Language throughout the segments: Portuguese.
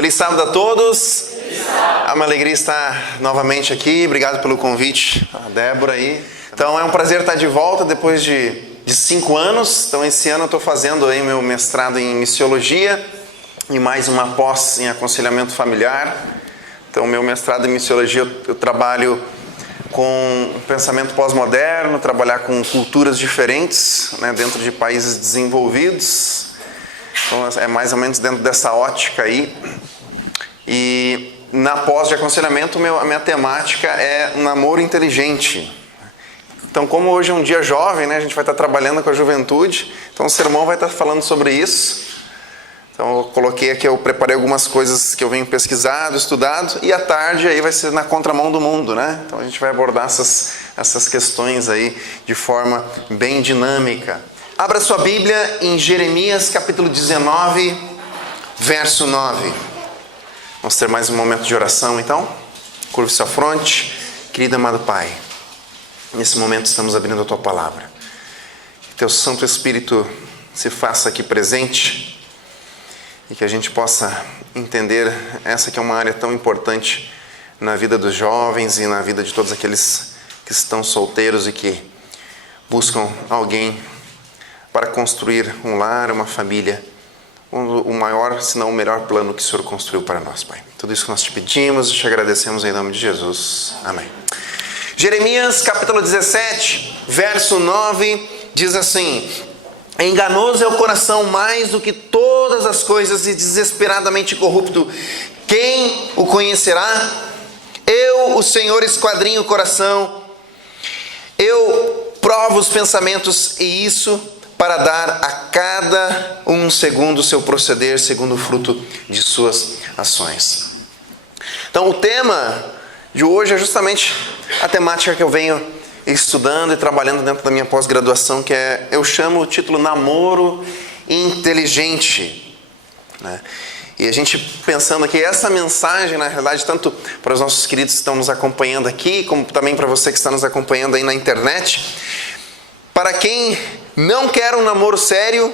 Feliz sábado a todos. É uma alegria estar novamente aqui. Obrigado pelo convite, a Débora aí. Então é um prazer estar de volta depois de 5 anos. Então esse ano eu estou fazendo aí meu mestrado em missiologia e mais uma pós em aconselhamento familiar. Então meu mestrado em missiologia eu trabalho com pensamento pós-moderno, trabalhar com culturas diferentes, né, dentro de países desenvolvidos. Então é mais ou menos dentro dessa ótica aí. E na pós de aconselhamento a minha temática é namoro inteligente. Então como hoje é um dia jovem, né, a gente vai estar trabalhando com a juventude, então o sermão vai estar falando sobre isso. Então eu coloquei aqui, eu preparei algumas coisas que eu venho pesquisado, estudado, e à tarde aí vai ser na contramão do mundo, né? Então a gente vai abordar essas questões aí de forma bem dinâmica. Abra sua Bíblia em Jeremias capítulo 19, verso 9. Vamos ter mais um momento de oração então. Curve sua fronte. Querido amado Pai, nesse momento estamos abrindo a Tua Palavra. Que Teu Santo Espírito se faça aqui presente e que a gente possa entender essa que é uma área tão importante na vida dos jovens e na vida de todos aqueles que estão solteiros e que buscam alguém para construir um lar, uma família, o maior, se não o melhor plano que o Senhor construiu para nós, Pai. Tudo isso que nós te pedimos e te agradecemos em nome de Jesus. Amém. Jeremias capítulo 17, verso 9, diz assim: enganoso é o coração mais do que todas as coisas e desesperadamente corrupto. Quem o conhecerá? Eu, o Senhor, esquadrinho o coração. Eu provo os pensamentos e isso para dar a cada um segundo o seu proceder, segundo o fruto de suas ações. Então o tema de hoje é justamente a temática que eu venho estudando e trabalhando dentro da minha pós-graduação, que eu chamo o título Namoro Inteligente, né? E a gente pensando aqui, essa mensagem, na realidade, tanto para os nossos queridos que estão nos acompanhando aqui, como também para você que está nos acompanhando aí na internet, para quem não quer um namoro sério,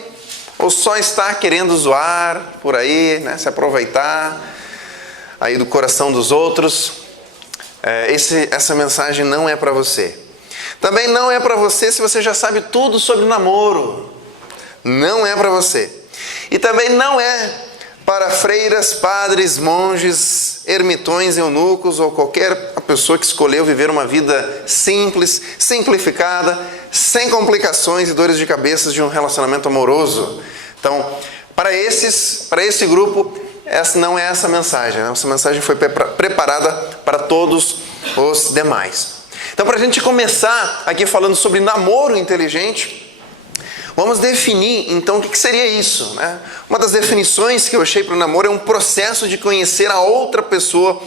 ou só está querendo zoar por aí, né, se aproveitar aí do coração dos outros, essa mensagem não é para você. Também não é para você se você já sabe tudo sobre namoro. Não é para você. E também não é para freiras, padres, monges, ermitões, eunucos ou qualquer pessoa que escolheu viver uma vida simples, simplificada, sem complicações e dores de cabeça de um relacionamento amoroso. Então, para esse grupo, essa não é essa mensagem. Essa mensagem foi preparada para todos os demais. Então, para a gente começar aqui falando sobre namoro inteligente, vamos definir, então, o que seria isso, né? Uma das definições que eu achei para o namoro é um processo de conhecer a outra pessoa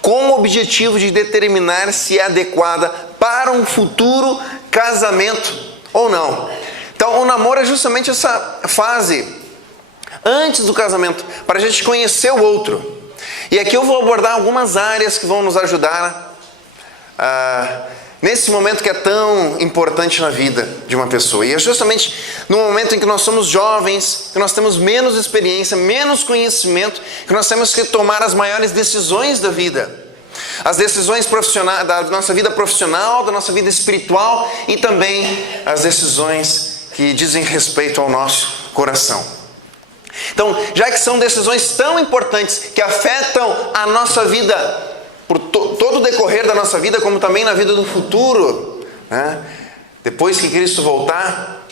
com o objetivo de determinar se é adequada para um futuro casamento ou não. Então, o namoro é justamente essa fase antes do casamento, para a gente conhecer o outro. E aqui eu vou abordar algumas áreas que vão nos ajudar nesse momento que é tão importante na vida de uma pessoa. E é justamente no momento em que nós somos jovens, que nós temos menos experiência, menos conhecimento, que nós temos que tomar as maiores decisões da vida. As decisões profissionais, da nossa vida profissional, da nossa vida espiritual e também as decisões que dizem respeito ao nosso coração. Então, já que são decisões tão importantes que afetam a nossa vida por todo o decorrer da nossa vida, como também na vida do futuro, né? Depois que Cristo voltar,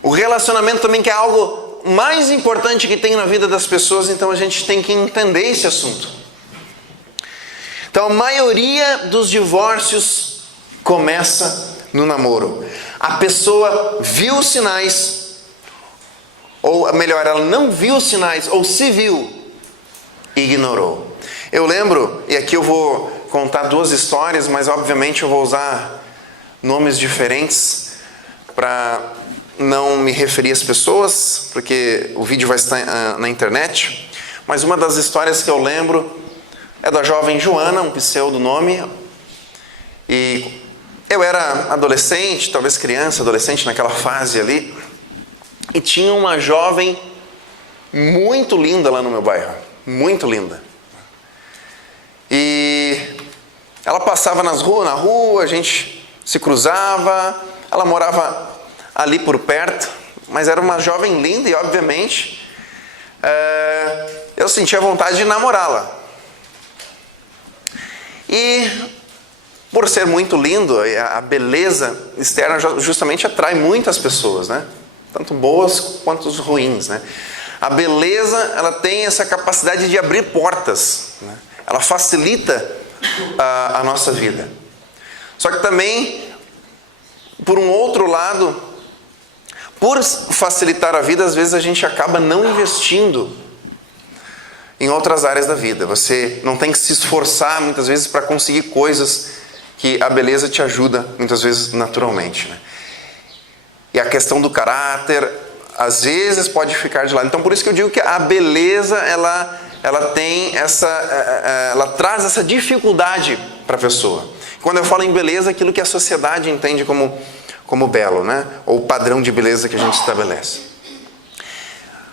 o relacionamento também, que é algo mais importante que tem na vida das pessoas, então a gente tem que entender esse assunto. Então a maioria dos divórcios começa no namoro. A pessoa viu os sinais, ou melhor, ela não viu os sinais, ou se viu, ignorou. Eu lembro, e aqui eu vou contar 2 histórias, mas obviamente eu vou usar nomes diferentes para não me referir às pessoas, porque o vídeo vai estar na internet. Mas uma das histórias que eu lembro é da jovem Joana, um pseudonome. E eu era adolescente, talvez criança, adolescente naquela fase ali, e tinha uma jovem muito linda lá no meu bairro. muito linda. E ela passava na rua, a gente se cruzava, ela morava ali por perto, mas era uma jovem linda e, obviamente, eu sentia vontade de namorá-la. E, por ser muito lindo, a beleza externa justamente atrai muitas pessoas, né? Tanto boas quanto ruins, né? A beleza, ela tem essa capacidade de abrir portas, né? Ela facilita a nossa vida. Só que também, por um outro lado, por facilitar a vida, às vezes a gente acaba não investindo em outras áreas da vida. Você não tem que se esforçar muitas vezes para conseguir coisas que a beleza te ajuda muitas vezes naturalmente, né? E a questão do caráter às vezes pode ficar de lado. Então por isso que eu digo que a beleza ela tem ela traz essa dificuldade para a pessoa. Quando eu falo em beleza, aquilo que a sociedade entende como belo, né? Ou o padrão de beleza que a gente estabelece.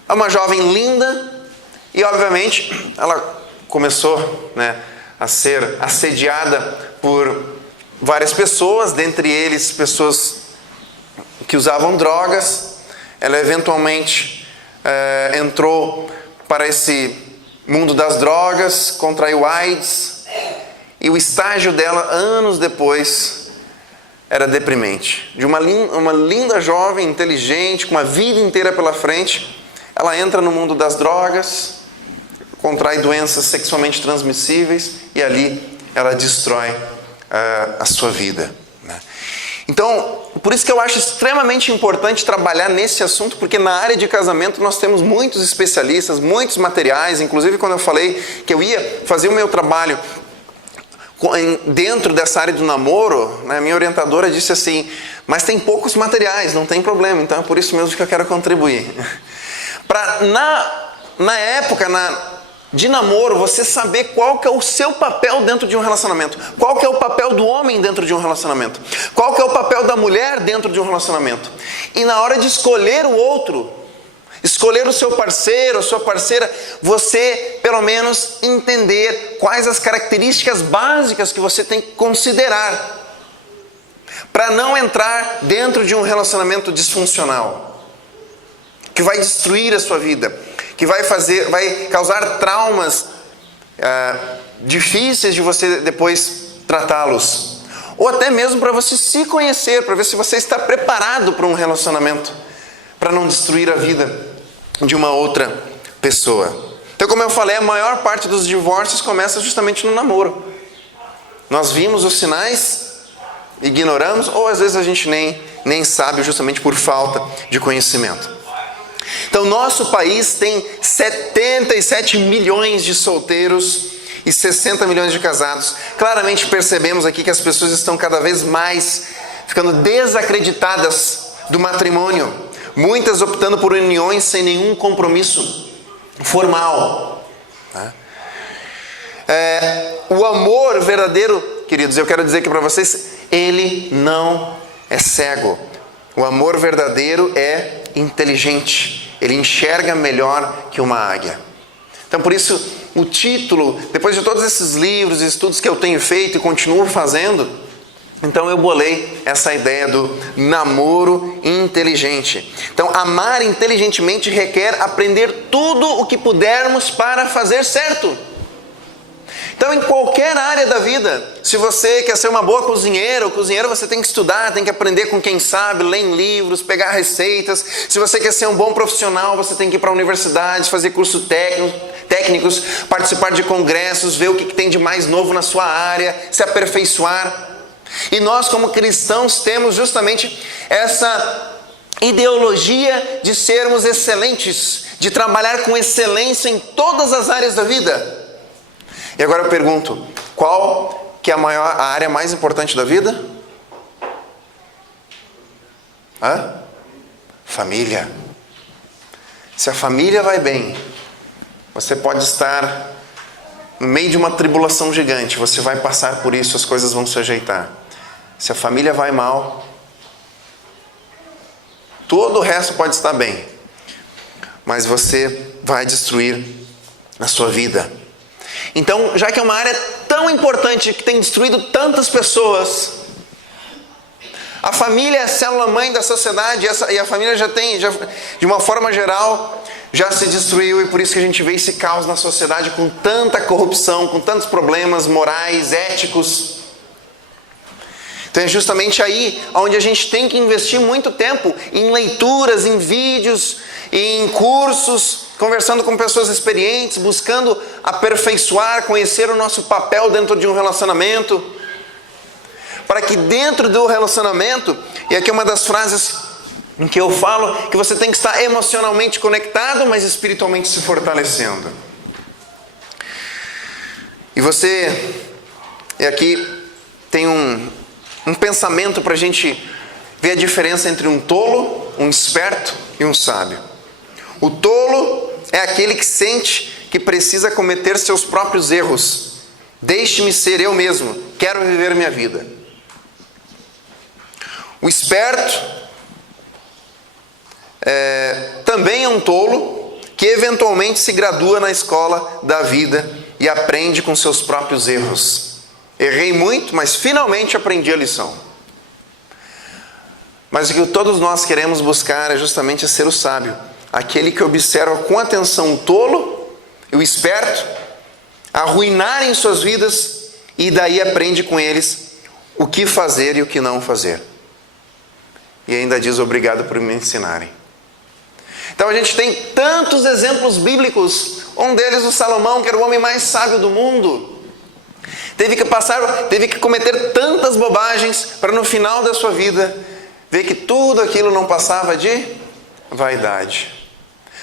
É uma jovem linda e, obviamente, ela começou, né, a ser assediada por várias pessoas, dentre eles pessoas que usavam drogas. Ela eventualmente entrou para esse mundo das drogas, contraiu AIDS, e o estágio dela, anos depois, era deprimente. De uma linda jovem, inteligente, com uma vida inteira pela frente, ela entra no mundo das drogas, contrai doenças sexualmente transmissíveis e ali ela destrói a sua vida, né? Então, por isso que eu acho extremamente importante trabalhar nesse assunto, porque na área de casamento nós temos muitos especialistas, muitos materiais. Inclusive, quando eu falei que eu ia fazer o meu trabalho dentro dessa área do namoro, né, minha orientadora disse assim: mas tem poucos materiais, não tem problema, então é por isso mesmo que eu quero contribuir. Para na época de namoro, você saber qual que é o seu papel dentro de um relacionamento, qual que é o papel do homem dentro de um relacionamento, qual que é o papel da mulher dentro de um relacionamento. E na hora de escolher o outro, escolher o seu parceiro, a sua parceira, você pelo menos entender quais as características básicas que você tem que considerar para não entrar dentro de um relacionamento disfuncional, que vai destruir a sua vida, que vai causar traumas difíceis de você depois tratá-los. Ou até mesmo para você se conhecer, para ver se você está preparado para um relacionamento, para não destruir a vida de uma outra pessoa. Então, como eu falei, a maior parte dos divórcios começa justamente no namoro. Nós vimos os sinais, ignoramos, ou às vezes a gente nem sabe, justamente por falta de conhecimento. Então, nosso país tem 77 milhões de solteiros e 60 milhões de casados. Claramente percebemos aqui que as pessoas estão cada vez mais ficando desacreditadas do matrimônio. Muitas optando por uniões sem nenhum compromisso formal. O amor verdadeiro, queridos, eu quero dizer aqui para vocês, ele não é cego. O amor verdadeiro é inteligente. Ele enxerga melhor que uma águia. Então, por isso, o título, depois de todos esses livros e estudos que eu tenho feito e continuo fazendo, então eu bolei essa ideia do namoro inteligente. Então, amar inteligentemente requer aprender tudo o que pudermos para fazer certo. Então, em qualquer área da vida, se você quer ser uma boa cozinheira ou cozinheiro, você tem que estudar, tem que aprender com quem sabe, ler em livros, pegar receitas. Se você quer ser um bom profissional, você tem que ir para universidades, fazer cursos técnicos, participar de congressos, ver o que tem de mais novo na sua área, se aperfeiçoar. E nós, como cristãos, temos justamente essa ideologia de sermos excelentes, de trabalhar com excelência em todas as áreas da vida. E agora eu pergunto, qual que é a área mais importante da vida? Família. Se a família vai bem, você pode estar no meio de uma tribulação gigante, você vai passar por isso, as coisas vão se ajeitar. Se a família vai mal, todo o resto pode estar bem, mas você vai destruir na sua vida. Então, já que é uma área tão importante que tem destruído tantas pessoas, a família é a célula-mãe da sociedade, e a família já, de uma forma geral, já se destruiu, e por isso que a gente vê esse caos na sociedade com tanta corrupção, com tantos problemas morais, éticos. Então é justamente aí onde a gente tem que investir muito tempo em leituras, em vídeos, em cursos, conversando com pessoas experientes, buscando aperfeiçoar, conhecer o nosso papel dentro de um relacionamento, para que dentro do relacionamento, e aqui é uma das frases em que eu falo, que você tem que estar emocionalmente conectado, mas espiritualmente se fortalecendo. E você, e aqui tem um pensamento para a gente ver a diferença entre um tolo, um esperto e um sábio. O tolo é aquele que sente que precisa cometer seus próprios erros. Deixe-me ser eu mesmo, quero viver minha vida. O esperto também é um tolo que eventualmente se gradua na escola da vida e aprende com seus próprios erros. Errei muito, mas finalmente aprendi a lição. Mas o que todos nós queremos buscar é justamente ser o sábio, aquele que observa com atenção o tolo e o esperto arruinarem suas vidas e daí aprende com eles o que fazer e o que não fazer. E ainda diz obrigado por me ensinarem. Então a gente tem tantos exemplos bíblicos, um deles o Salomão, que era o homem mais sábio do mundo. Teve que cometer tantas bobagens para no final da sua vida ver que tudo aquilo não passava de vaidade.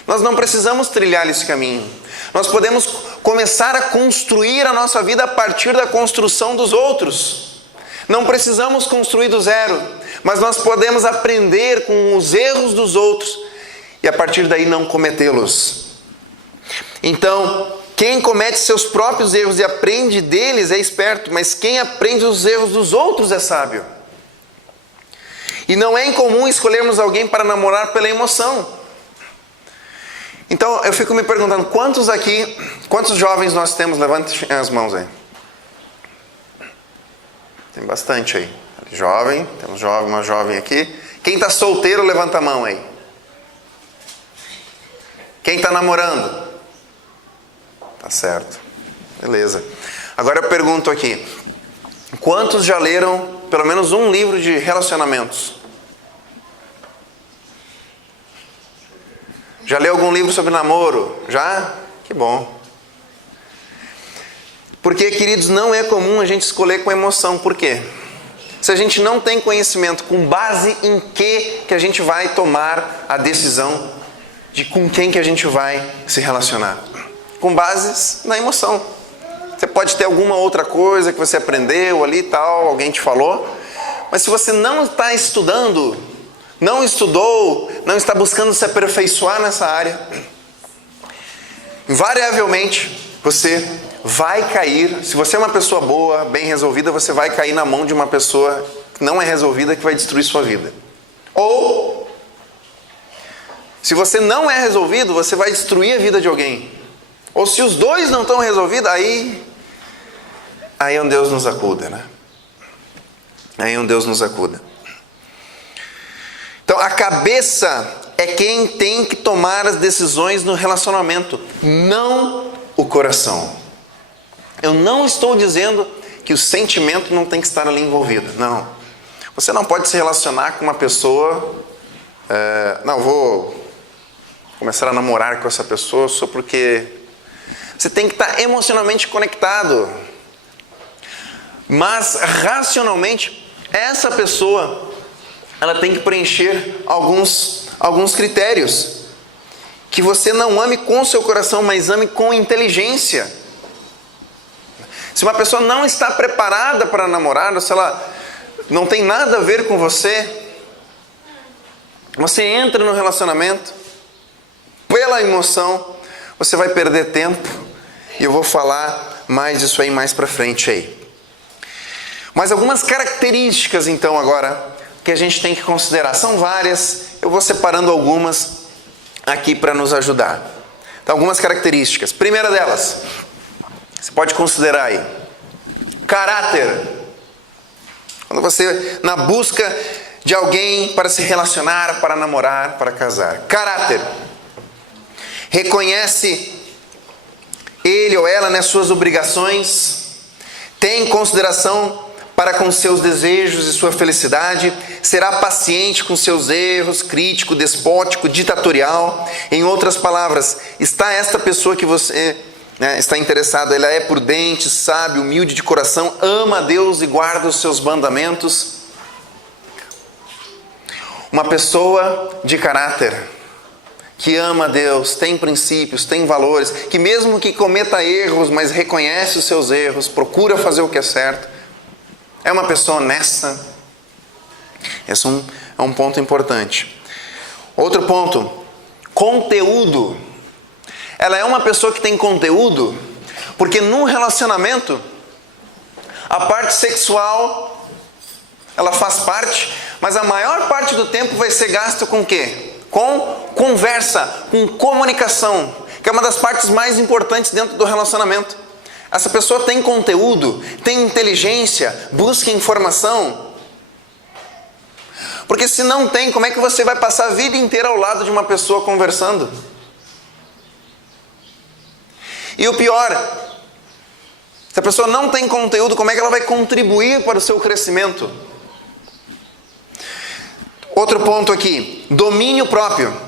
Nós não precisamos trilhar esse caminho. Nós podemos começar a construir a nossa vida a partir da construção dos outros. Não precisamos construir do zero, mas nós podemos aprender com os erros dos outros e a partir daí não cometê-los. Então, quem comete seus próprios erros e aprende deles é esperto, mas quem aprende os erros dos outros é sábio. E não é incomum escolhermos alguém para namorar pela emoção. Então, eu fico me perguntando, quantos jovens nós temos? Levante as mãos aí. Tem bastante aí. Jovem, temos uma jovem aqui. Quem está solteiro, levanta a mão aí. Quem está namorando? Tá certo. Beleza. Agora eu pergunto aqui. Quantos já leram pelo menos um livro de relacionamentos? Já leu algum livro sobre namoro? Já? Que bom. Porque, queridos, não é comum a gente escolher com emoção. Por quê? Se a gente não tem conhecimento, com base em que a gente vai tomar a decisão de com quem que a gente vai se relacionar? Com bases na emoção. Você pode ter alguma outra coisa que você aprendeu ali e tal, alguém te falou, mas se você não está estudando, não estudou, não está buscando se aperfeiçoar nessa área, invariavelmente você vai cair. Se você é uma pessoa boa, bem resolvida, você vai cair na mão de uma pessoa que não é resolvida, que vai destruir sua vida. Ou, se você não é resolvido, você vai destruir a vida de alguém. Ou se os dois não estão resolvidos, aí é um Deus nos acuda, né? Aí é um Deus nos acuda. Então, a cabeça é quem tem que tomar as decisões no relacionamento, não o coração. Eu não estou dizendo que o sentimento não tem que estar ali envolvido, não. Você não pode se relacionar com uma pessoa, não, vou começar a namorar com essa pessoa só porque... Você tem que estar emocionalmente conectado. Mas, racionalmente, essa pessoa, ela tem que preencher alguns critérios. Que você não ame com o seu coração, mas ame com inteligência. Se uma pessoa não está preparada para namorar, ou se ela não tem nada a ver com você, você entra no relacionamento pela emoção, você vai perder tempo. E eu vou falar mais disso aí mais para frente aí. Mas algumas características então agora que a gente tem que considerar. São várias, eu vou separando algumas aqui para nos ajudar. Então, algumas características. Primeira delas, você pode considerar aí, caráter. Quando você, na busca de alguém para se relacionar, para namorar, para casar. Caráter. Reconhece ele ou ela nas suas obrigações, tem consideração para com seus desejos e sua felicidade, será paciente com seus erros, crítico, despótico, ditatorial. Em outras palavras, está esta pessoa que você está interessado, ela é prudente, sábio, humilde de coração, ama a Deus e guarda os seus mandamentos. Uma pessoa de caráter, que ama a Deus, tem princípios, tem valores, que mesmo que cometa erros, mas reconhece os seus erros, procura fazer o que é certo, é uma pessoa honesta. Esse é um ponto importante. Outro ponto, conteúdo. Ela é uma pessoa que tem conteúdo, porque num relacionamento, a parte sexual, ela faz parte, mas a maior parte do tempo vai ser gasto com o quê? Com conversa, com comunicação, que é uma das partes mais importantes dentro do relacionamento. Essa pessoa tem conteúdo, tem inteligência, busca informação. Porque se não tem, como é que você vai passar a vida inteira ao lado de uma pessoa conversando? E o pior, se a pessoa não tem conteúdo, como é que ela vai contribuir para o seu crescimento? Outro ponto aqui, domínio próprio.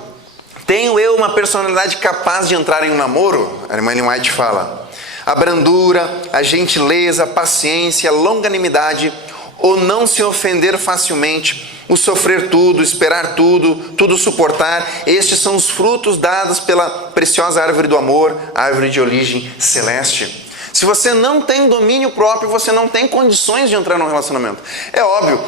Tenho eu uma personalidade capaz de entrar em um namoro? A irmã Ellen White fala. A brandura, a gentileza, a paciência, a longanimidade, ou não se ofender facilmente, o sofrer tudo, esperar tudo, tudo suportar. Estes são os frutos dados pela preciosa árvore do amor, árvore de origem celeste. Se você não tem domínio próprio, você não tem condições de entrar num relacionamento. É óbvio.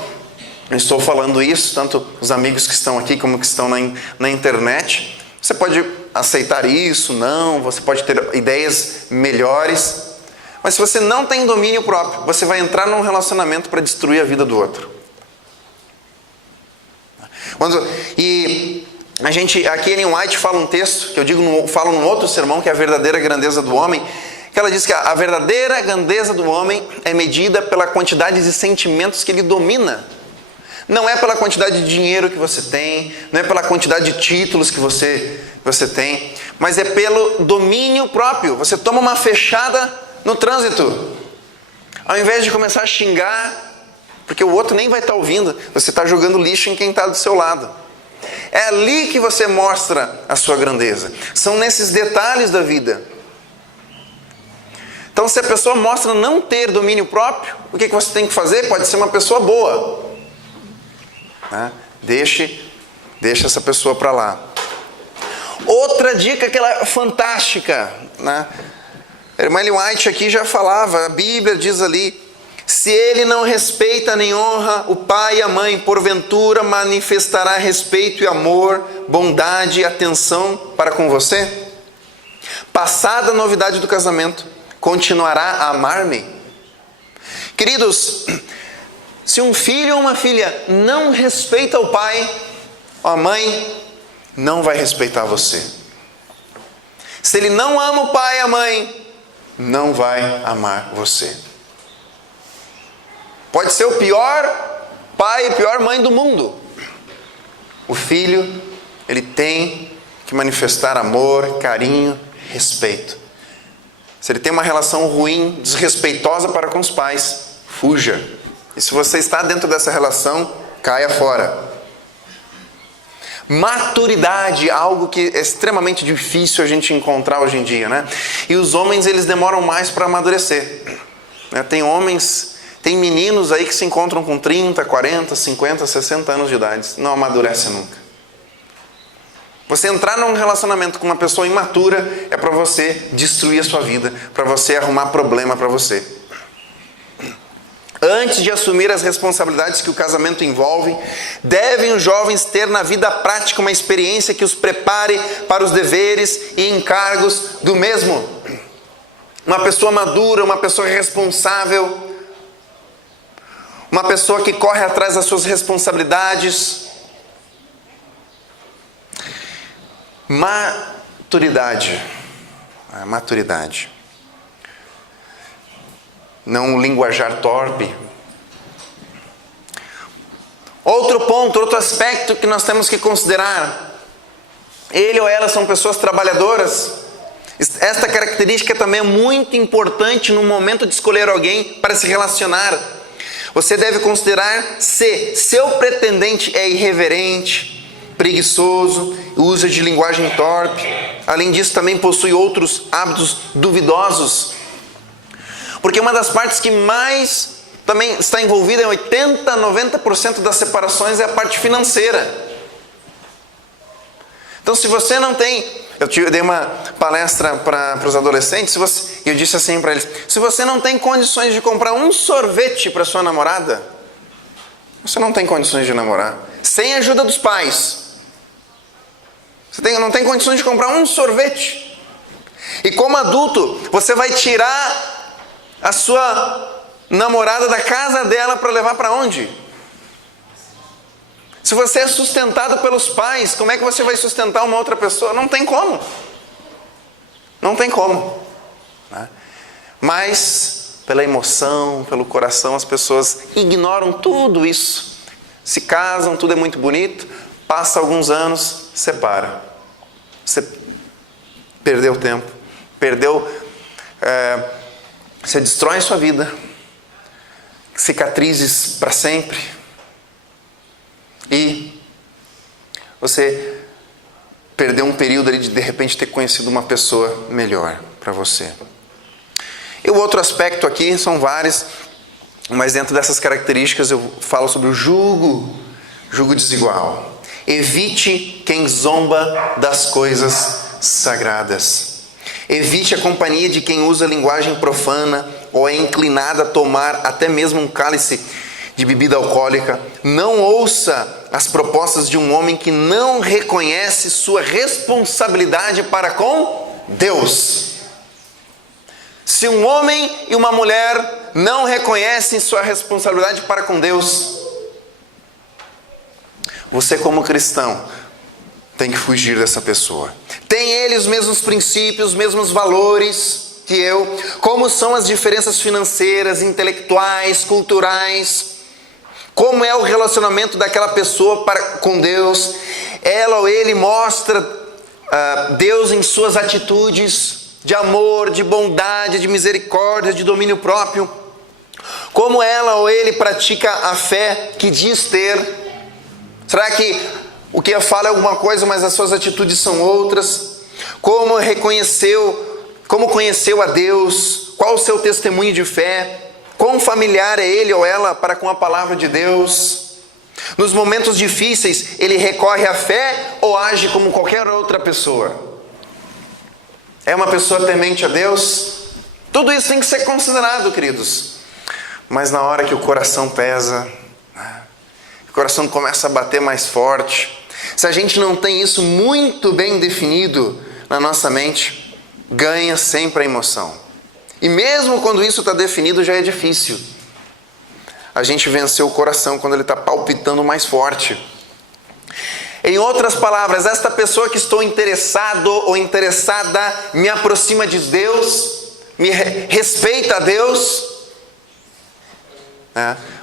Eu estou falando isso, tanto os amigos que estão aqui como que estão na internet. Você pode aceitar isso, não, você pode ter ideias melhores. Mas se você não tem domínio próprio, você vai entrar num relacionamento para destruir a vida do outro. E a gente, aqui Ellen White fala um texto, que eu falo num outro sermão, que é a verdadeira grandeza do homem, que ela diz que a verdadeira grandeza do homem é medida pela quantidade de sentimentos que ele domina. Não é pela quantidade de dinheiro que você tem, não é pela quantidade de títulos que você tem, mas é pelo domínio próprio. Você toma uma fechada no trânsito. Ao invés de começar a xingar, porque o outro nem vai estar ouvindo, você está jogando lixo em quem está do seu lado. É ali que você mostra a sua grandeza. São nesses detalhes da vida. Então, se a pessoa mostra não ter domínio próprio, o que você tem que fazer? Pode ser uma pessoa boa. Deixe essa pessoa para lá. Outra dica que ela é fantástica, né? A irmã Ellen White aqui já falava, a Bíblia diz ali, se ele não respeita nem honra o pai e a mãe, porventura manifestará respeito e amor, bondade e atenção para com você? Passada a novidade do casamento, continuará a amar-me? Queridos, se um filho ou uma filha não respeita o pai ou a mãe, não vai respeitar você. Se ele não ama o pai e a mãe, não vai amar você. Pode ser o pior pai e pior mãe do mundo. O filho, ele tem que manifestar amor, carinho, respeito. Se ele tem uma relação ruim, desrespeitosa para com os pais, fuja. E se você está dentro dessa relação, caia fora. Maturidade, algo que é extremamente difícil a gente encontrar hoje em dia, né? E os homens, eles demoram mais para amadurecer. Tem meninos aí que se encontram com 30, 40, 50, 60 anos de idade. Não amadurece nunca. Você entrar num relacionamento com uma pessoa imatura é para você destruir a sua vida, para você arrumar problema para você. Antes de assumir as responsabilidades que o casamento envolve, devem os jovens ter na vida prática uma experiência que os prepare para os deveres e encargos do mesmo. Uma pessoa madura, uma pessoa responsável, uma pessoa que corre atrás das suas responsabilidades. Maturidade. A maturidade. Não um linguajar torpe. Outro ponto, outro aspecto que nós temos que considerar. Ele ou ela são pessoas trabalhadoras. Esta característica também é muito importante no momento de escolher alguém para se relacionar. Você deve considerar se seu pretendente é irreverente, preguiçoso, usa de linguagem torpe. Além disso, também possui outros hábitos duvidosos. Porque uma das partes que mais também está envolvida em 80%, 90% das separações é a parte financeira. Então, se você não tem... Eu dei uma palestra para os adolescentes e eu disse assim para eles: se você não tem condições de comprar um sorvete para sua namorada, você não tem condições de namorar. Sem a ajuda dos pais. Você não tem condições de comprar um sorvete. E como adulto, você vai tirar a sua namorada da casa dela para levar para onde? Se você é sustentado pelos pais, como é que você vai sustentar uma outra pessoa? Não tem como. Não tem como. Né? Mas, pela emoção, pelo coração, as pessoas ignoram tudo isso. Se casam, tudo é muito bonito. Passa alguns anos, separa. Você perdeu tempo. Você destrói a sua vida. Cicatrizes para sempre. E você perdeu um período ali de repente ter conhecido uma pessoa melhor para você. E o outro aspecto aqui, são vários, mas dentro dessas características eu falo sobre o jugo desigual. Evite quem zomba das coisas sagradas. Evite a companhia de quem usa linguagem profana ou é inclinado a tomar até mesmo um cálice de bebida alcoólica. Não ouça as propostas de um homem que não reconhece sua responsabilidade para com Deus. Se um homem e uma mulher não reconhecem sua responsabilidade para com Deus, você como cristão tem que fugir dessa pessoa. Tem ele os mesmos princípios, os mesmos valores que eu? Como são as diferenças financeiras, intelectuais, culturais? Como é o relacionamento daquela pessoa com Deus? Ela ou ele mostra Deus em suas atitudes de amor, de bondade, de misericórdia, de domínio próprio? Como ela ou ele pratica a fé que diz ter? Será que o que fala é alguma coisa, mas as suas atitudes são outras? Como conheceu a Deus? Qual o seu testemunho de fé? Quão familiar é ele ou ela para com a palavra de Deus? Nos momentos difíceis, ele recorre à fé ou age como qualquer outra pessoa? É uma pessoa temente a Deus? Tudo isso tem que ser considerado, queridos. Mas na hora que o coração pesa, o coração começa a bater mais forte, se a gente não tem isso muito bem definido na nossa mente, ganha sempre a emoção. E mesmo quando isso está definido, já é difícil a gente vencer o coração quando ele está palpitando mais forte. Em outras palavras, esta pessoa que estou interessado ou interessada me aproxima de Deus, me respeita a Deus.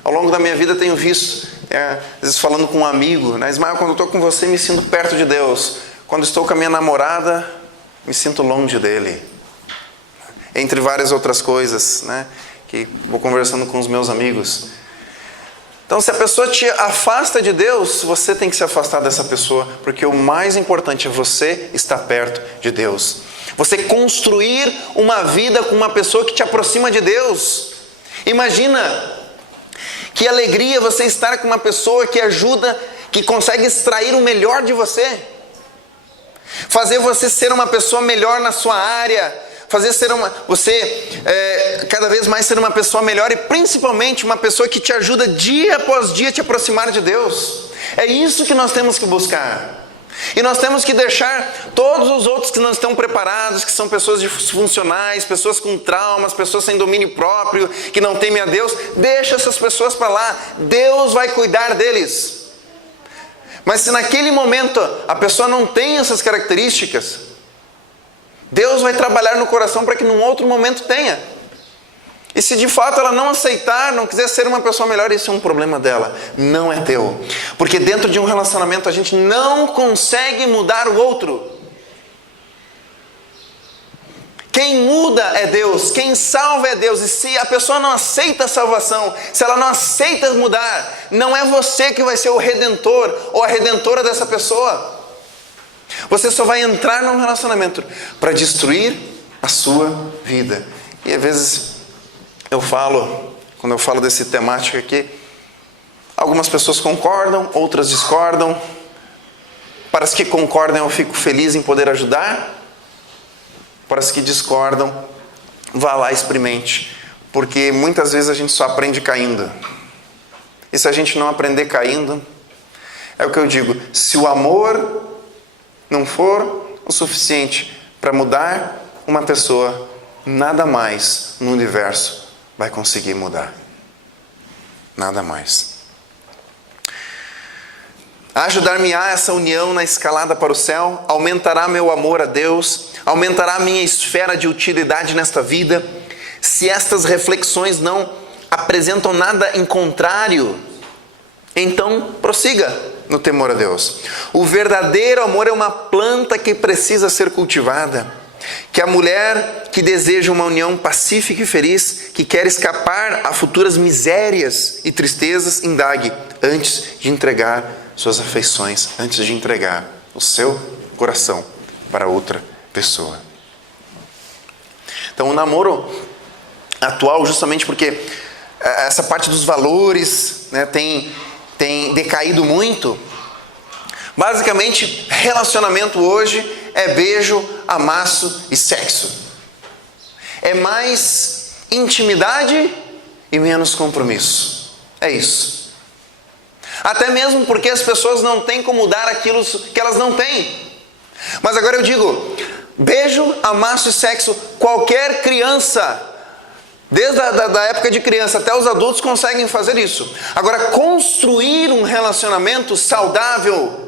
Ao longo da minha vida tenho visto, às vezes falando com um amigo, Ismael, quando eu estou com você me sinto perto de Deus. Quando estou com a minha namorada, me sinto longe dele. Entre várias outras coisas, que vou conversando com os meus amigos. Então, se a pessoa te afasta de Deus, você tem que se afastar dessa pessoa, porque o mais importante é você estar perto de Deus. Você construir uma vida com uma pessoa que te aproxima de Deus. Imagina que alegria você estar com uma pessoa que ajuda, que consegue extrair o melhor de você. Fazer você ser uma pessoa melhor na sua área. Fazer cada vez mais ser uma pessoa melhor e principalmente uma pessoa que te ajuda dia após dia a te aproximar de Deus. É isso que nós temos que buscar. E nós temos que deixar todos os outros que não estão preparados, que são pessoas disfuncionais, pessoas com traumas, pessoas sem domínio próprio, que não temem a Deus, deixa essas pessoas para lá. Deus vai cuidar deles. Mas se naquele momento a pessoa não tem essas características, Deus vai trabalhar no coração para que num outro momento tenha. E se de fato ela não aceitar, não quiser ser uma pessoa melhor, isso é um problema dela, não é teu. Porque dentro de um relacionamento a gente não consegue mudar o outro. Quem muda é Deus, quem salva é Deus. E se a pessoa não aceita a salvação, se ela não aceita mudar, não é você que vai ser o redentor ou a redentora dessa pessoa. Você só vai entrar num relacionamento para destruir a sua vida. E às vezes quando eu falo dessa temática aqui, algumas pessoas concordam, outras discordam. Para as que concordam, eu fico feliz em poder ajudar. Para as que discordam, vá lá e experimente. Porque muitas vezes a gente só aprende caindo. E se a gente não aprender caindo, é o que eu digo, se o amor não for o suficiente para mudar uma pessoa, nada mais no universo vai conseguir mudar. Nada mais. Ajudar-me-á essa união na escalada para o céu, aumentará meu amor a Deus, aumentará minha esfera de utilidade nesta vida. Se estas reflexões não apresentam nada em contrário, então prossiga no temor a Deus. O verdadeiro amor é uma planta que precisa ser cultivada. Que a mulher que deseja uma união pacífica e feliz, que quer escapar a futuras misérias e tristezas, indague antes de entregar suas afeições, antes de entregar o seu coração para outra pessoa. Então o namoro atual, justamente porque essa parte dos valores, né, tem decaído muito. Basicamente, relacionamento hoje é beijo, amasso e sexo. É mais intimidade e menos compromisso. É isso. Até mesmo porque as pessoas não têm como dar aquilo que elas não têm. Mas agora eu digo, beijo, amasso e sexo, qualquer criança, desde a época de criança até os adultos conseguem fazer isso. Agora, construir um relacionamento saudável,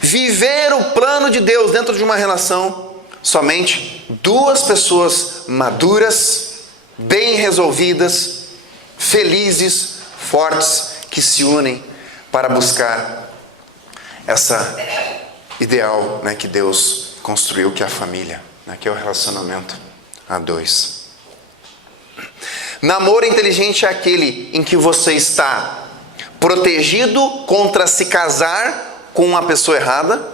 viver o plano de Deus dentro de uma relação, somente duas pessoas maduras, bem resolvidas, felizes, fortes, que se unem para buscar essa ideal, né, que Deus construiu, que é a família, né, que é o relacionamento a dois. Namoro inteligente é aquele em que você está protegido contra se casar com uma pessoa errada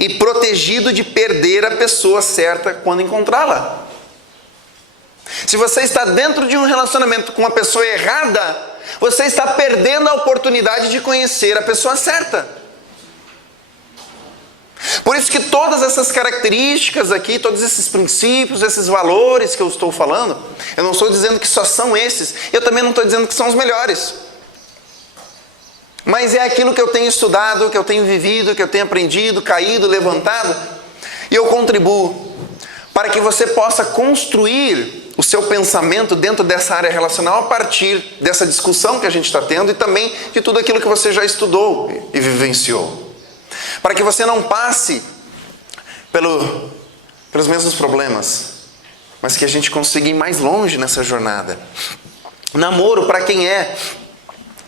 e protegido de perder a pessoa certa quando encontrá-la. Se você está dentro de um relacionamento com uma pessoa errada, você está perdendo a oportunidade de conhecer a pessoa certa. Por isso que todas essas características aqui, todos esses princípios, esses valores que eu estou falando, eu não estou dizendo que só são esses, eu também não estou dizendo que são os melhores. Mas é aquilo que eu tenho estudado, que eu tenho vivido, que eu tenho aprendido, caído, levantado, e eu contribuo para que você possa construir o seu pensamento dentro dessa área relacional a partir dessa discussão que a gente está tendo e também de tudo aquilo que você já estudou e vivenciou. Para que você não passe pelos mesmos problemas, mas que a gente consiga ir mais longe nessa jornada. Namoro, para quem é,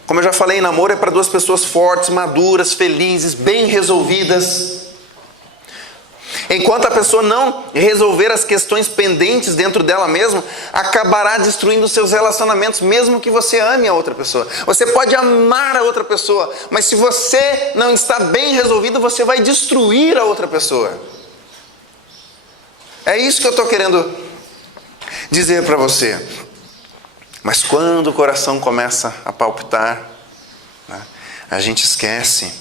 como eu já falei, namoro é para duas pessoas fortes, maduras, felizes, bem resolvidas. Enquanto a pessoa não resolver as questões pendentes dentro dela mesma, acabará destruindo os seus relacionamentos, mesmo que você ame a outra pessoa. Você pode amar a outra pessoa, mas se você não está bem resolvido, você vai destruir a outra pessoa. É isso que eu estou querendo dizer para você. Mas quando o coração começa a palpitar, né, a gente esquece.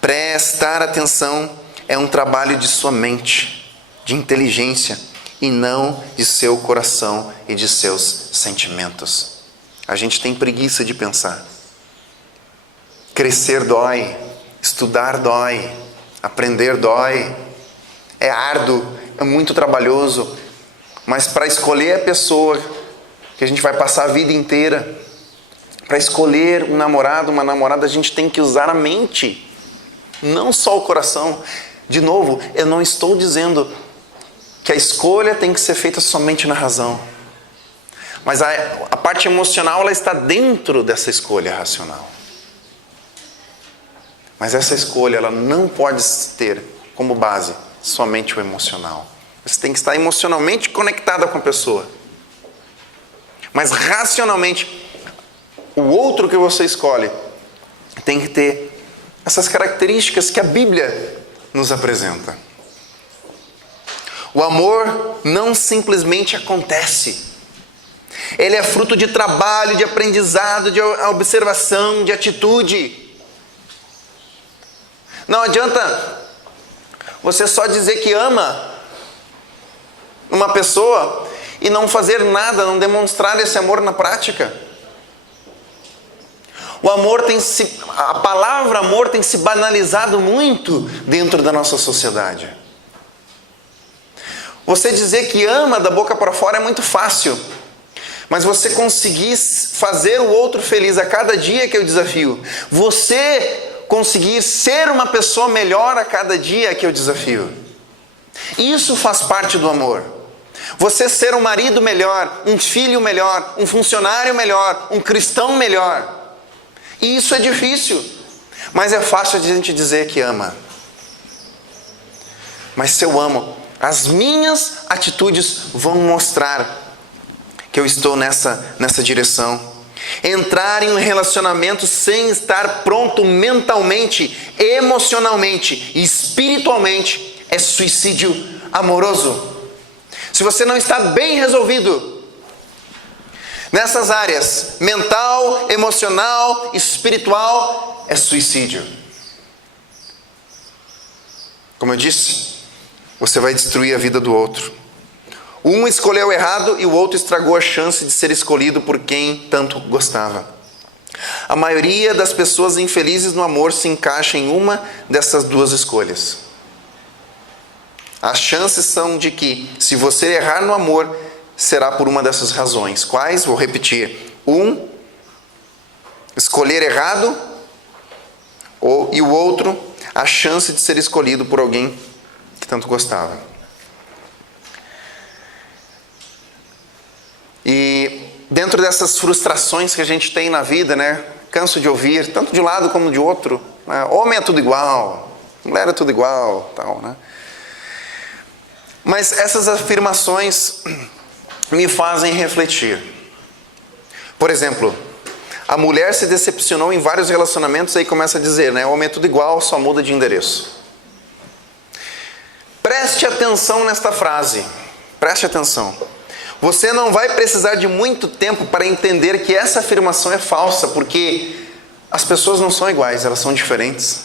Prestar atenção é um trabalho de sua mente, de inteligência, e não de seu coração e de seus sentimentos. A gente tem preguiça de pensar. Crescer dói, estudar dói, aprender dói. É árduo, é muito trabalhoso, mas para escolher a pessoa que a gente vai passar a vida inteira, para escolher um namorado, uma namorada, a gente tem que usar a mente, não só o coração. De novo, eu não estou dizendo que a escolha tem que ser feita somente na razão. Mas a parte emocional, ela está dentro dessa escolha racional. Mas essa escolha, ela não pode ter como base somente o emocional. Você tem que estar emocionalmente conectada com a pessoa. Mas racionalmente, o outro que você escolhe tem que ter essas características que a Bíblia nos apresenta. O amor não simplesmente acontece. Ele é fruto de trabalho, de aprendizado, de observação, de atitude. Não adianta você só dizer que ama uma pessoa e não fazer nada, não demonstrar esse amor na prática. O amor a palavra amor tem se banalizado muito dentro da nossa sociedade. Você dizer que ama da boca para fora é muito fácil, mas você conseguir fazer o outro feliz a cada dia que é o desafio. Você conseguir ser uma pessoa melhor a cada dia que é o desafio. Isso faz parte do amor. Você ser um marido melhor, um filho melhor, um funcionário melhor, um cristão melhor. E isso é difícil, mas é fácil de a gente dizer que ama. Mas se eu amo, as minhas atitudes vão mostrar que eu estou nessa direção. Entrar em um relacionamento sem estar pronto mentalmente, emocionalmente e espiritualmente é suicídio amoroso. Se você não está bem resolvido nessas áreas, mental, emocional, espiritual, é suicídio. Como eu disse, você vai destruir a vida do outro. Um escolheu errado e o outro estragou a chance de ser escolhido por quem tanto gostava. A maioria das pessoas infelizes no amor se encaixa em uma dessas duas escolhas. As chances são de que, se você errar no amor, será por uma dessas razões. Quais? Vou repetir. Escolher errado, e o outro, a chance de ser escolhido por alguém que tanto gostava. E dentro dessas frustrações que a gente tem na vida, né? Canso de ouvir, tanto de um lado como de outro, né? Homem é tudo igual, mulher é tudo igual, tal, né? Mas essas afirmações me fazem refletir. Por exemplo, a mulher se decepcionou em vários relacionamentos, aí começa a dizer, né? Homem é tudo igual, só muda de endereço. Preste atenção nesta frase. Preste atenção. Você não vai precisar de muito tempo para entender que essa afirmação é falsa, porque as pessoas não são iguais, elas são diferentes.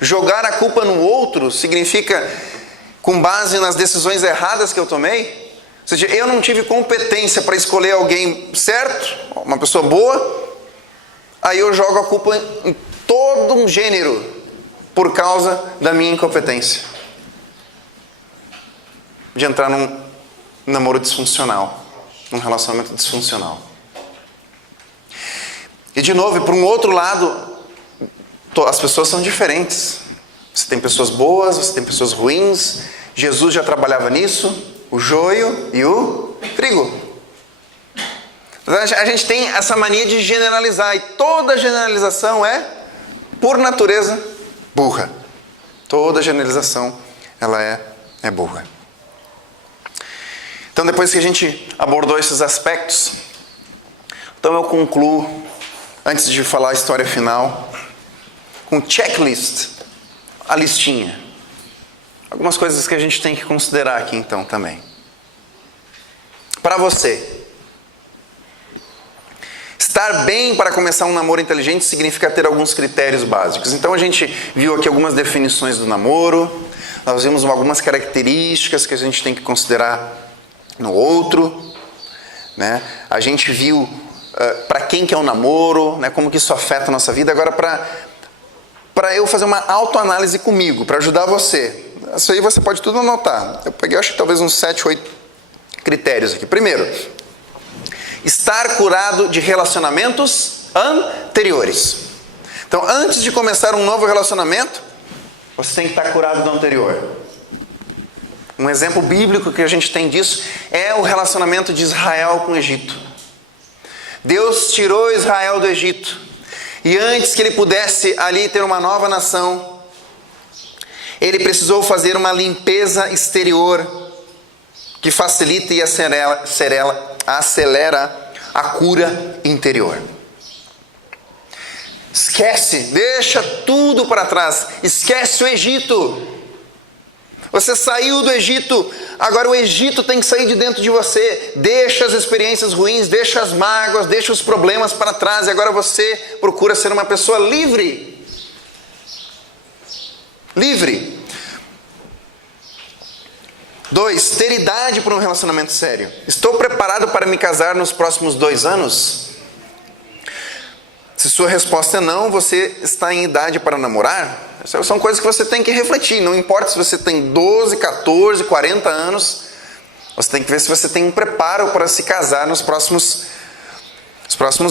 Jogar a culpa no outro significa, com base nas decisões erradas que eu tomei, ou seja, eu não tive competência para escolher alguém certo, uma pessoa boa, aí eu jogo a culpa em todo um gênero por causa da minha incompetência de entrar num namoro disfuncional, num relacionamento disfuncional. E de novo, por um outro lado, as pessoas são diferentes. Você tem pessoas boas, você tem pessoas ruins. Jesus já trabalhava nisso, o joio e o trigo. A gente tem essa mania de generalizar, e toda generalização é, por natureza, burra. Toda generalização, ela é burra. Então, depois que a gente abordou esses aspectos, então eu concluo, antes de falar a história final, com checklist, a listinha. Algumas coisas que a gente tem que considerar aqui então também. Para você, estar bem para começar um namoro inteligente significa ter alguns critérios básicos. Então a gente viu aqui algumas definições do namoro, nós vimos algumas características que a gente tem que considerar no outro, né? A gente viu para quem que é o namoro, né? Como que isso afeta a nossa vida. Agora, para eu fazer uma autoanálise comigo, para ajudar você. Isso aí você pode tudo anotar. Eu peguei, acho que talvez uns 7, 8 critérios aqui. Primeiro, estar curado de relacionamentos anteriores. Então, antes de começar um novo relacionamento, você tem que estar curado do anterior. Um exemplo bíblico que a gente tem disso é o relacionamento de Israel com o Egito. Deus tirou Israel do Egito. E antes que ele pudesse ali ter uma nova nação, ele precisou fazer uma limpeza exterior que facilita e acelera a cura interior. Esquece, deixa tudo para trás. Esquece o Egito. Você saiu do Egito, agora o Egito tem que sair de dentro de você. Deixa as experiências ruins, deixa as mágoas, deixa os problemas para trás. E agora você procura ser uma pessoa livre. Livre. 2. Ter idade para um relacionamento sério. Estou preparado para me casar nos próximos 2 anos? Se sua resposta é não, você está em idade para namorar? Essas são coisas que você tem que refletir. Não importa se você tem 12, 14, 40 anos. Você tem que ver se você tem um preparo para se casar nos próximos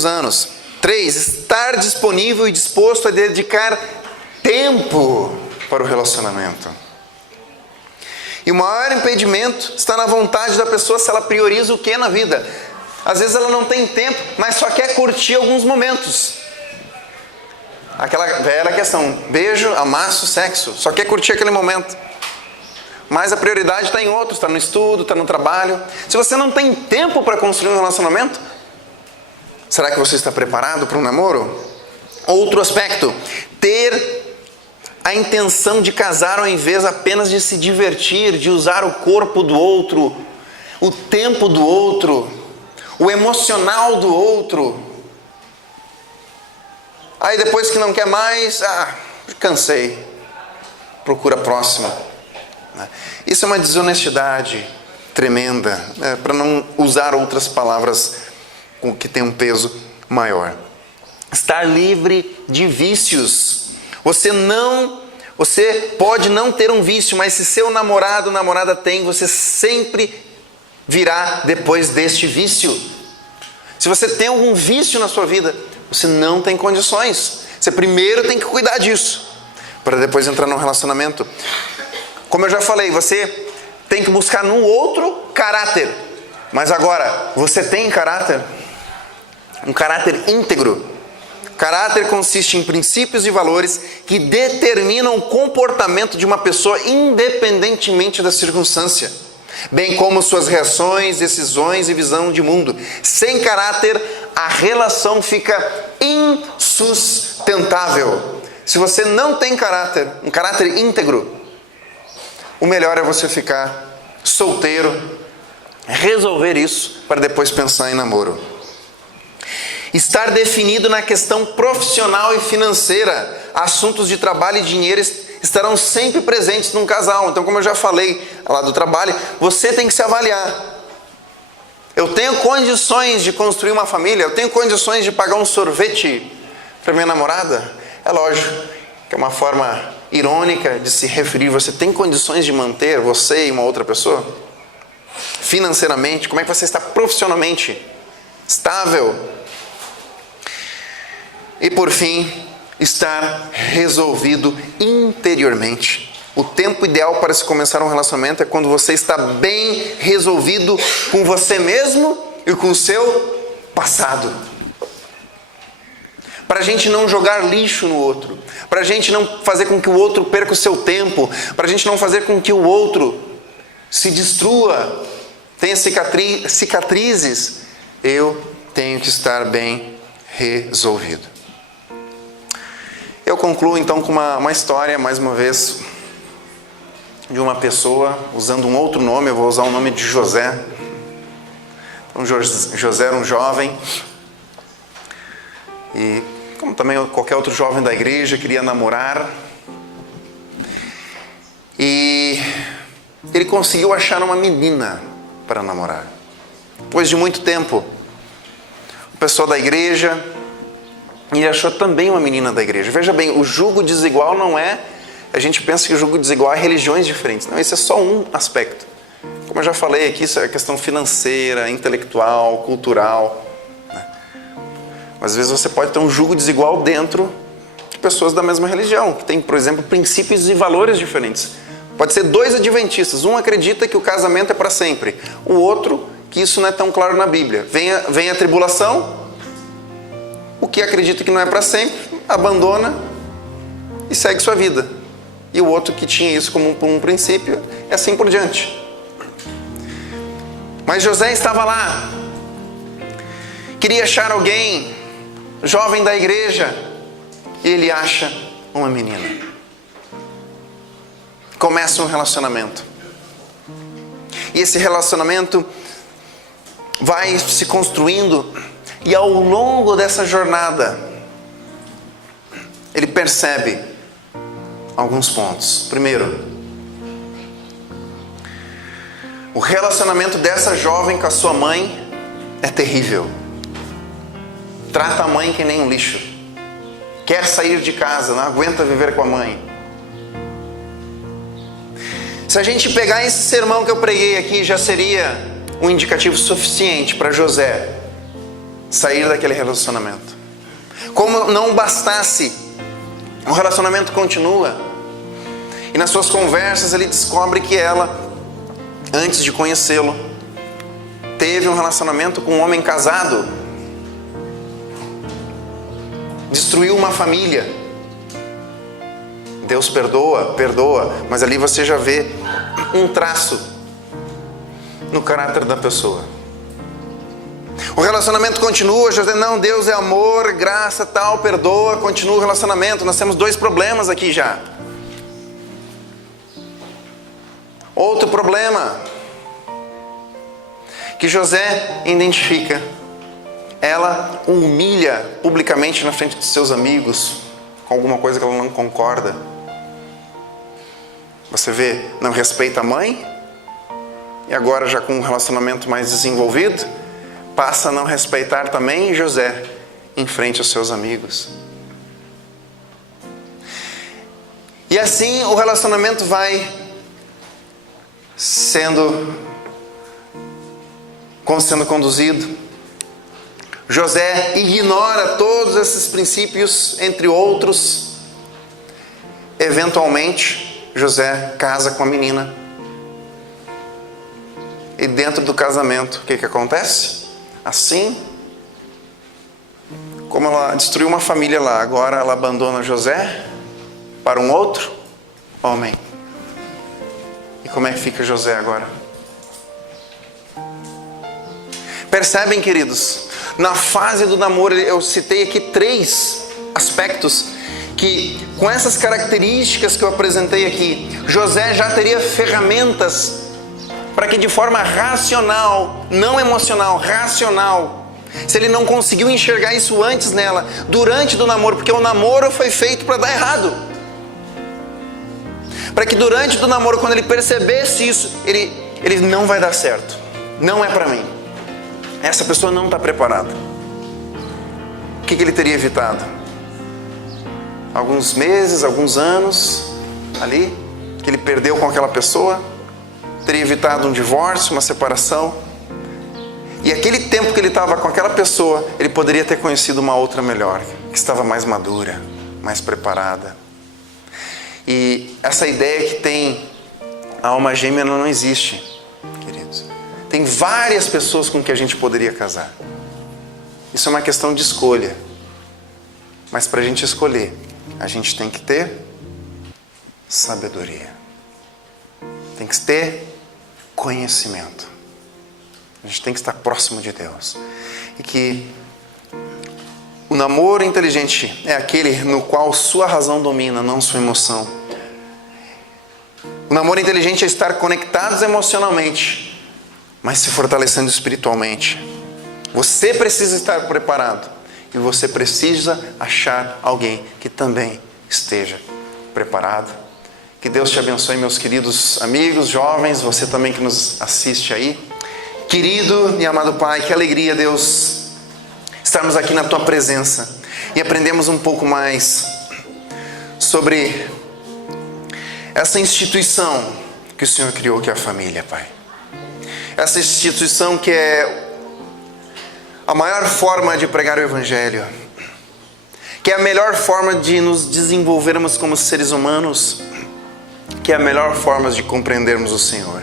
anos. 3. Estar disponível e disposto a dedicar tempo para o relacionamento. E o maior impedimento está na vontade da pessoa, se ela prioriza o que na vida. Às vezes ela não tem tempo, mas só quer curtir alguns momentos. Aquela velha questão, beijo, amasso, sexo. Só quer curtir aquele momento. Mas a prioridade está em outros, está no estudo, está no trabalho. Se você não tem tempo para construir um relacionamento, será que você está preparado para um namoro? Outro aspecto, ter a intenção de casar ao invés apenas de se divertir, de usar o corpo do outro, o tempo do outro, o emocional do outro. Aí depois que não quer mais, cansei, procura próximo. Isso é uma desonestidade tremenda, para não usar outras palavras que têm um peso maior. Estar livre de vícios. Você pode não ter um vício, mas se seu namorado ou namorada tem, você sempre virá depois deste vício. Se você tem algum vício na sua vida, você não tem condições. Você primeiro tem que cuidar disso, para depois entrar num relacionamento. Como eu já falei, você tem que buscar no outro caráter. Mas agora, você tem caráter? Um caráter íntegro. Caráter consiste em princípios e valores que determinam o comportamento de uma pessoa independentemente da circunstância, bem como suas reações, decisões e visão de mundo. Sem caráter, a relação fica insustentável. Se você não tem caráter, um caráter íntegro, o melhor é você ficar solteiro, resolver isso para depois pensar em namoro. Estar definido na questão profissional e financeira. Assuntos de trabalho e dinheiro estarão sempre presentes num casal. Então, como eu já falei lá do trabalho, você tem que se avaliar. Eu tenho condições de construir uma família? Eu tenho condições de pagar um sorvete para minha namorada? É lógico que é uma forma irônica de se referir. Você tem condições de manter você e uma outra pessoa? Financeiramente, como é que você está profissionalmente estável? E por fim, estar resolvido interiormente. O tempo ideal para se começar um relacionamento é quando você está bem resolvido com você mesmo e com o seu passado. Para a gente não jogar lixo no outro. Para a gente não fazer com que o outro perca o seu tempo. Para a gente não fazer com que o outro se destrua, tenha cicatrizes. Eu tenho que estar bem resolvido. Eu concluo então com uma história, mais uma vez, de uma pessoa, usando um outro nome. Eu vou usar o nome de José. Então, José era um jovem, e como também qualquer outro jovem da igreja, queria namorar. E ele conseguiu achar uma menina para namorar. Depois de muito tempo, o pessoal da igreja, e ele achou também uma menina da igreja. Veja bem, o jugo desigual não é... A gente pensa que o jugo desigual é religiões diferentes. Não, esse é só um aspecto. Como eu já falei aqui, isso é questão financeira, intelectual, cultural. Mas às vezes você pode ter um jugo desigual dentro que pessoas da mesma religião, que têm, por exemplo, princípios e valores diferentes. Pode ser dois adventistas, um acredita que o casamento é para sempre, o outro que isso não é tão claro na Bíblia. Vem a tribulação, o que acredita que não é para sempre, abandona e segue sua vida. E o outro que tinha isso como um princípio, e assim por diante. Mas José estava lá, queria achar alguém, jovem da igreja, e ele acha uma menina. Começa um relacionamento. E esse relacionamento vai se construindo, e ao longo dessa jornada, ele percebe alguns pontos. Primeiro, o relacionamento dessa jovem com a sua mãe é terrível. Trata a mãe que nem um lixo. Quer sair de casa, não aguenta viver com a mãe. Se a gente pegar esse sermão que eu preguei aqui, já seria um indicativo suficiente para José sair daquele relacionamento. Como não bastasse, o relacionamento continua. E nas suas conversas ele descobre que ela, antes de conhecê-lo, teve um relacionamento com um homem casado. Destruiu uma família. Deus perdoa, mas ali você já vê um traço no caráter da pessoa. O relacionamento continua, José, não, Deus é amor, graça, tal, perdoa, continua o relacionamento. Nós temos dois problemas aqui já. Outro problema que José identifica. Ela o humilha publicamente na frente de seus amigos com alguma coisa que ela não concorda. Você vê, não respeita a mãe, e agora já com um relacionamento mais desenvolvido, passa a não respeitar também José em frente aos seus amigos. E assim o relacionamento vai sendo conduzido. José ignora todos esses princípios, entre outros. Eventualmente, José casa com a menina. E dentro do casamento, o que acontece? Assim como ela destruiu uma família lá, agora ela abandona José para um outro homem. E como é que fica José agora? Percebem, queridos? Na fase do namoro, eu citei aqui 3 aspectos que, com essas características que eu apresentei aqui, José já teria ferramentas para que de forma racional, não emocional, racional, se ele não conseguiu enxergar isso antes nela, durante do namoro, porque o namoro foi feito para dar errado, para que durante do namoro, quando ele percebesse isso, ele não vai dar certo, não é para mim, essa pessoa não está preparada. O que ele teria evitado? Alguns meses, alguns anos ali, que ele perdeu com aquela pessoa, teria evitado um divórcio, uma separação. E aquele tempo que ele estava com aquela pessoa, ele poderia ter conhecido uma outra melhor, que estava mais madura, mais preparada. E essa ideia que tem a alma gêmea não existe, queridos. Tem várias pessoas com que a gente poderia casar. Isso é uma questão de escolha. Mas para a gente escolher, a gente tem que ter sabedoria. Tem que ter conhecimento. A gente tem que estar próximo de Deus. E que o namoro inteligente é aquele no qual sua razão domina, não sua emoção. O namoro inteligente é estar conectados emocionalmente, mas se fortalecendo espiritualmente. Você precisa estar preparado. E você precisa achar alguém que também esteja preparado. Que Deus te abençoe, meus queridos amigos, jovens, você também que nos assiste aí. Querido e amado Pai, que alegria, Deus, estarmos aqui na Tua presença e aprendemos um pouco mais sobre essa instituição que o Senhor criou, que é a família, Pai. Essa instituição que é a maior forma de pregar o Evangelho, que é a melhor forma de nos desenvolvermos como seres humanos, que é a melhor forma de compreendermos o Senhor.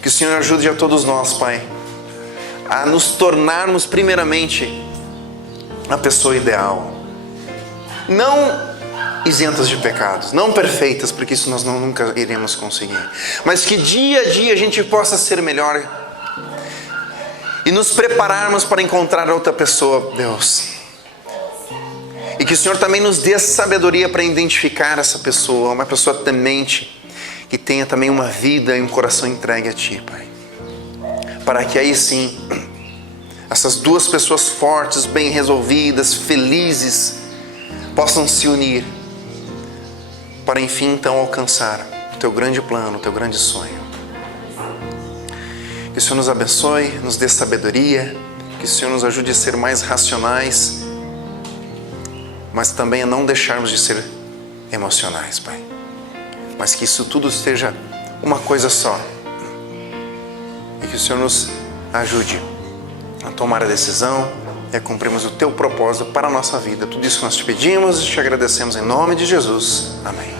Que o Senhor ajude a todos nós, Pai, a nos tornarmos primeiramente a pessoa ideal, não isentas de pecados, não perfeitas, porque isso nós nunca iremos conseguir, mas que dia a dia a gente possa ser melhor e nos prepararmos para encontrar outra pessoa, Deus. E que o Senhor também nos dê sabedoria para identificar essa pessoa, uma pessoa temente, que tenha também uma vida e um coração entregue a Ti, Pai. Para que aí sim, essas duas pessoas fortes, bem resolvidas, felizes, possam se unir para enfim então alcançar o Teu grande plano, o Teu grande sonho. Que o Senhor nos abençoe, nos dê sabedoria, que o Senhor nos ajude a ser mais racionais, mas também a não deixarmos de ser emocionais, Pai. Mas que isso tudo seja uma coisa só. E que o Senhor nos ajude a tomar a decisão e a cumprirmos o Teu propósito para a nossa vida. Tudo isso que nós te pedimos e te agradecemos em nome de Jesus. Amém.